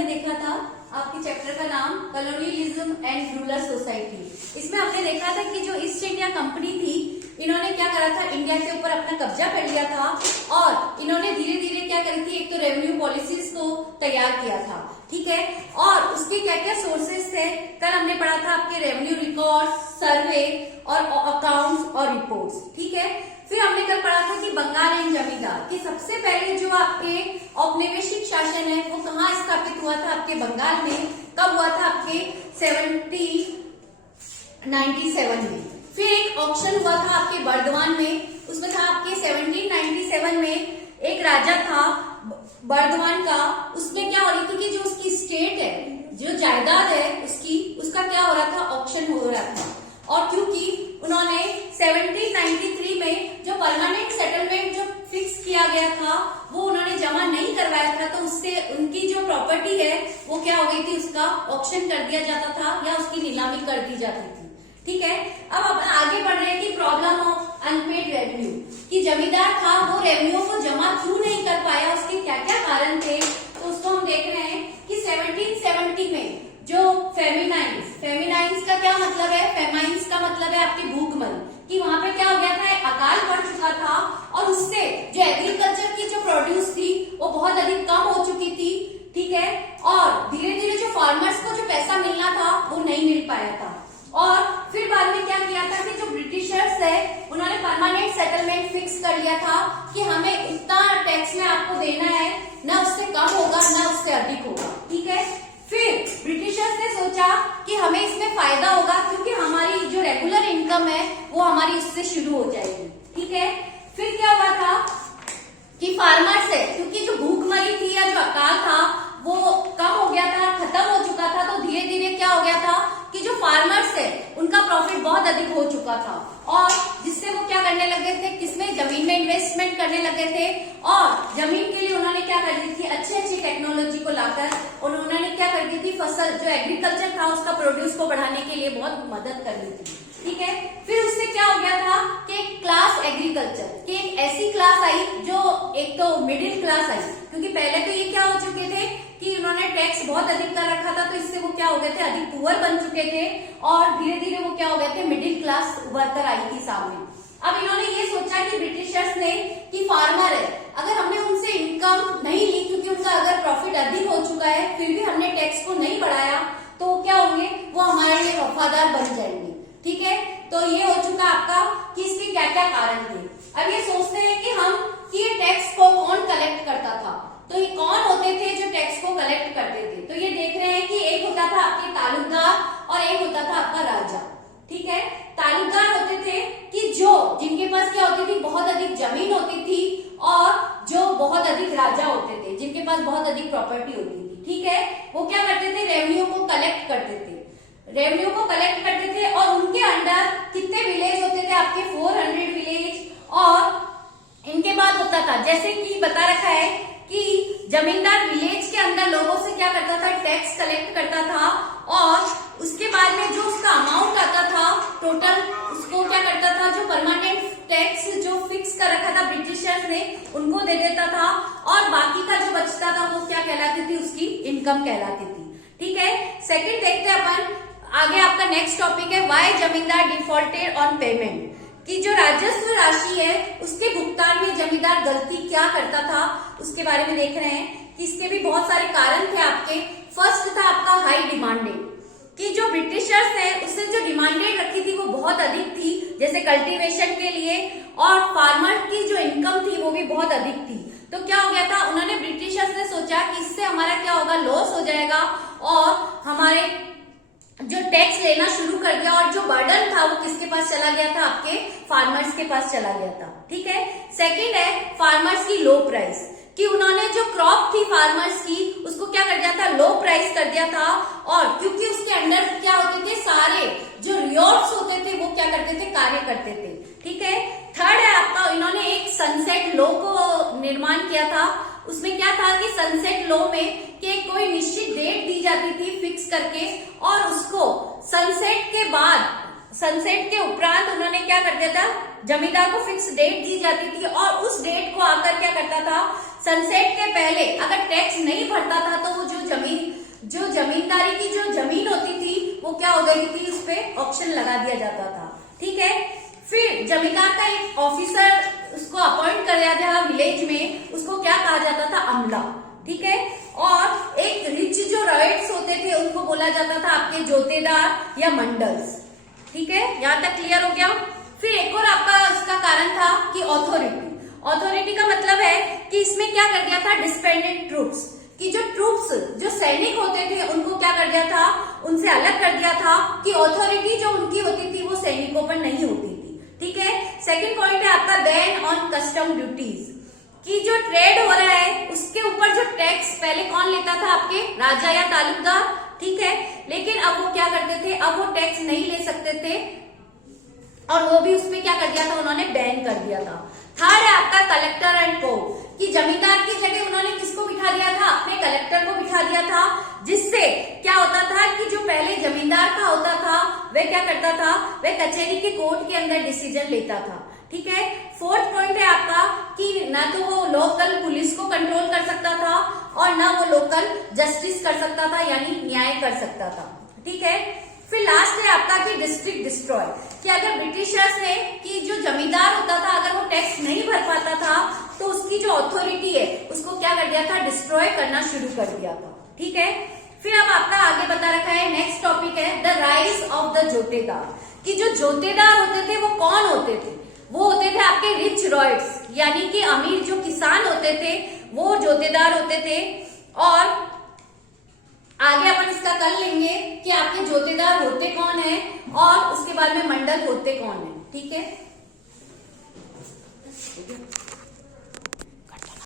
हमने देखा था आपके चैप्टर का नाम कॉलोनियलिज्म एंड रूरल सोसाइटी। इसमें हमने देखा था कि जो ईस्ट इंडिया कंपनी थी, इन्होंने क्या करा था, इंडिया के ऊपर अपना कब्जा कर लिया था और इन्होंने धीरे धीरे क्या करी थी, एक तो रेवेन्यू पॉलिसीज को तैयार किया था, ठीक है। और उसके क्या क्या सोर्सेस थे, कल हमने पढ़ा था आपके रेवेन्यू रिकॉर्ड, सर्वे और अकाउंट्स और रिपोर्ट्स, ठीक है। फिर हमने कल पढ़ा था कि बंगाल एंड जमींदार कि सबसे पहले जो आपके औपनिवेशिक शासन है वो कहाँ स्थापित हुआ था, आपके बंगाल में। कब हुआ था, आपके 1797 में। फिर एक ऑक्शन हुआ था आपके बर्दवान में, उसमें था आपके 1797 में एक राजा था बर्दवान का, उसमें क्या हो रही थी कि जो उसकी स्टेट है, जो जायदाद है उसका क्या हो रहा था, ऑक्शन हो रहा था। और क्योंकि उन्होंने 1793 में जो परमानेंट सेटलमेंट जो फिक्स किया गया था वो उन्होंने जमा नहीं करवाया था, तो उससे उनकी जो प्रॉपर्टी है वो क्या हो गई थी, उसका ऑक्शन कर दिया जाता था या उसकी नीलामी कर दी जाती थी, ठीक है। अब अपन आगे बढ़ रहे हैं कि प्रॉब्लम ऑफ अनपेड रेवेन्यू, कि जमींदार था वो रेवेन्यू को जमा क्यों नहीं कर पाया, उसके क्या क्या कारण थे। तो उसको हम देख रहे हैं कि 1770 में जो फेमिनाइंस का क्या मतलब है, फेमाइंस का मतलब है आपकी भूखमरी, कि वहां पे क्या हो गया था, अकाल पड़ चुका था और उससे जो एग्रीकल्चर की जो प्रोड्यूस थी वो बहुत अधिक कम हो चुकी थी, ठीक है। और धीरे धीरे जो फार्मर्स को जो पैसा मिलना था वो नहीं मिल पाया था। और फिर बाद में क्या किया था कि जो ब्रिटिशर्स है उन्होंने परमानेंट सेटलमेंट फिक्स कर लिया था कि हमें इतना टैक्स में आपको देना है, ना उससे कम होगा ना उससे अधिक होगा, ठीक है। फिर ब्रिटिशर्स ने सोचा कि हमें इसमें फायदा होगा क्योंकि हमारी जो रेगुलर इनकम है वो हमारी उससे शुरू हो जाएगी, ठीक है। फिर क्या हुआ था कि फार्मर्स है, क्योंकि जो भूखमरी थी या जो अकाल था वो कम हो गया था, खत्म हो चुका था, तो धीरे धीरे क्या हो गया था कि जो फार्मर्स है उनका प्रॉफिट बहुत अधिक हो चुका था और जिससे वो क्या करने लगे थे, किसमें, जमीन में इन्वेस्टमेंट करने लगे थे। और जमीन के लिए उन्होंने क्या कर दी थी, अच्छी अच्छी टेक्नोलॉजी को लाकर और उन्होंने क्या कर दी थी, फसल जो एग्रीकल्चर था उसका प्रोड्यूस को बढ़ाने के लिए बहुत मदद कर दी थी, ठीक है। फिर उससे क्या हो गया था कि एक क्लास एग्रीकल्चर की एक ऐसी क्लास आई जो एक तो मिडिल क्लास आई, क्योंकि पहले तो ये क्या हो चुके थे कि उन्होंने टैक्स बहुत अधिक कर रखा था, तो इससे वो क्या हो गए थे, अधिक पुअर बन चुके थे और धीरे धीरे वो क्या हो गए थे, मिडिल क्लास उभर कर आई थी सामने। अब इन्होंने ये सोचा कि ब्रिटिशर्स ने कि फार्मर है, अगर हमने उनसे इनकम नहीं ली क्योंकि उनका अगर प्रॉफिट अधिक हो चुका है फिर भी हमने टैक्स को नहीं बढ़ाया, तो क्या होंगे, वो हमारे लिए वफादार बन जाएंगे, ठीक है। तो ये हो चुका आपका कि इसके क्या क्या कारण थे। अब ये सोचते हैं कि ये टैक्स को कौन कलेक्ट करता था, तो ये कौन होते थे जो टैक्स को कलेक्ट करते थे। तो ये देख रहे हैं कि एक होता था आपके तालुकदार और एक होता था आपका राजा, ठीक है। तालुकदार होते थे कि जिनके पास क्या होती थी, बहुत अधिक जमीन होती थी और जो बहुत अधिक राजा होते थे जिनके पास बहुत अधिक प्रॉपर्टी होती थी, ठीक है। वो क्या करते थे, रेवेन्यू को कलेक्ट करते थे, और उनके अंडर कितने विलेज होते थे, आपके 400 विलेज। और इनके बाद होता था, जैसे कि बता रखा है कि जमींदार विलेज के अंदर लोगों से क्या करता था, टैक्स कलेक्ट करता था और उसके बाद में जो उसका अमाउंट आता था टोटल, उसको क्या करता था, जो परमानेंट टैक्स जो फिक्स कर रखा था ब्रिटिशर्स ने उनको दे देता था और बाकी का जो बचता था वो क्या कहलाती थी, उसकी इनकम कहलाती थी, ठीक है। सेकंड देखते हैं अपन आगे, आपका नेक्स्ट टॉपिक है व्हाई जमींदार डिफॉल्टेड ऑन पेमेंट, कि जो राजस्व राशि है उसके भुगतान में जमींदार गलती क्या करता था उसके बारे में देख रहे हैं कि इसके भी बहुत सारे कारण थे आपके। फर्स्ट था आपका हाई डिमांडेड, कि जो ब्रिटिशर्स है उससे जो डिमांडेड रखी थी वो बहुत अधिक थी, जैसे कल्टीवेशन के लिए, और फार्मर की जो इनकम थी वो भी बहुत अधिक थी। तो क्या हो गया था, उन्होंने ब्रिटिशर्स ने सोचा कि इससे हमारा क्या होगा, लॉस हो जाएगा और हमारे जो टैक्स लेना शुरू कर दिया और जो बर्डन था वो किसके पास चला गया था, आपके फार्मर्स के पास चला गया था, ठीक है। सेकंड है फार्मर्स की लो प्राइस, कि उन्होंने जो क्रॉप थी फार्मर्स की उसको क्या कर दिया था, लो प्राइस कर दिया था, और क्योंकि उसके अंडर क्या होते थे, सारे जो रियॉर्ड्स होते थे वो क्या करते थे, कार्य करते थे, ठीक है। थर्ड है आपका, इन्होंने एक सनसेट लॉ को निर्माण किया था। उसमें क्या था कि सनसेट लॉ में कि कोई निश्चित डेट दी जाती थी फिक्स करके और उसको सनसेट के उपरांत उन्होंने क्या कर दिया था, जमींदार को फिक्स डेट दी जाती थी और उस डेट को आकर क्या करता था, सनसेट के पहले अगर टैक्स नहीं भरता था तो वो जो जमीन पे ऑक्शन लगा दिया जाता था। ठीक है, फिर जमींदार का एक ऑफिसर उसको अपॉइंट कर दिया था विलेज में, उसको क्या कहा जाता था, अमला। ठीक है, और एक रिच जो रॉयट्स होते थे उनको बोला जाता था आपके जोतेदार या मंडल्स। ठीक है, यहां तक क्लियर हो गया। फिर एक और आपका इसका कारण था कि ऑथोरिटी। ऑथोरिटी का मतलब है कि इसमें क्या कर दिया था, डिस्पेंडेंट ट्रूप्स, कि जो ट्रूप्स जो सैनिक होते थे उनको क्या कर दिया था, उनसे अलग कर दिया था, कि ऑथोरिटी जो उनकी होती थी वो सैनिकों पर नहीं होती थी। ठीक है, सेकंड पॉइंट है आपका बैन ऑन कस्टम ड्यूटीज, कि जो ट्रेड हो रहा है उसके ऊपर जो टैक्स पहले कौन लेता था, आपके राजा या तालुकदार। ठीक है, लेकिन अब वो क्या करते थे, अब वो टैक्स नहीं ले सकते थे और वो भी उसमें क्या कर दिया था, उन्होंने बैन कर दिया था। थर्ड है आपका कलेक्टर एंड कोर्ट, कि जमींदार की जगह उन्होंने किसको बिठा दिया था, अपने कलेक्टर को बिठा दिया था, जिससे क्या होता था कि जो पहले जमींदार का होता था वह क्या करता था, वह कचहरी के कोर्ट के अंदर डिसीजन लेता था। ठीक है, फोर्थ पॉइंट है आपका कि ना तो वो लोकल पुलिस को कंट्रोल कर सकता था और ना वो लोकल जस्टिस कर सकता था, यानी न्याय कर सकता था। ठीक है, फिर लास्ट है आपका कि डिस्ट्रिक्ट डिस्ट्रॉय, कि अगर ब्रिटिशर्स ने कि जो जमींदार होता था अगर वो टैक्स नहीं भर पाता था तो उसकी जो अथॉरिटी है उसको क्या कर दिया था, डिस्ट्रॉय करना शुरू कर दिया था। ठीक है, फिर अब आपका आगे बता रखा है, नेक्स्ट टॉपिक है द राइज ऑफ द जोतेदार, कि जो जोतेदार होते थे वो कौन होते थे, वो होते थे आपके रिच रॉयट्स, यानी कि अमीर जो किसान होते थे वो जोतेदार होते थे। और आगे अपन इसका कर लेंगे कि आपके जोतेदार होते कौन है और उसके बाद में मंडल होते कौन है। ठीक है।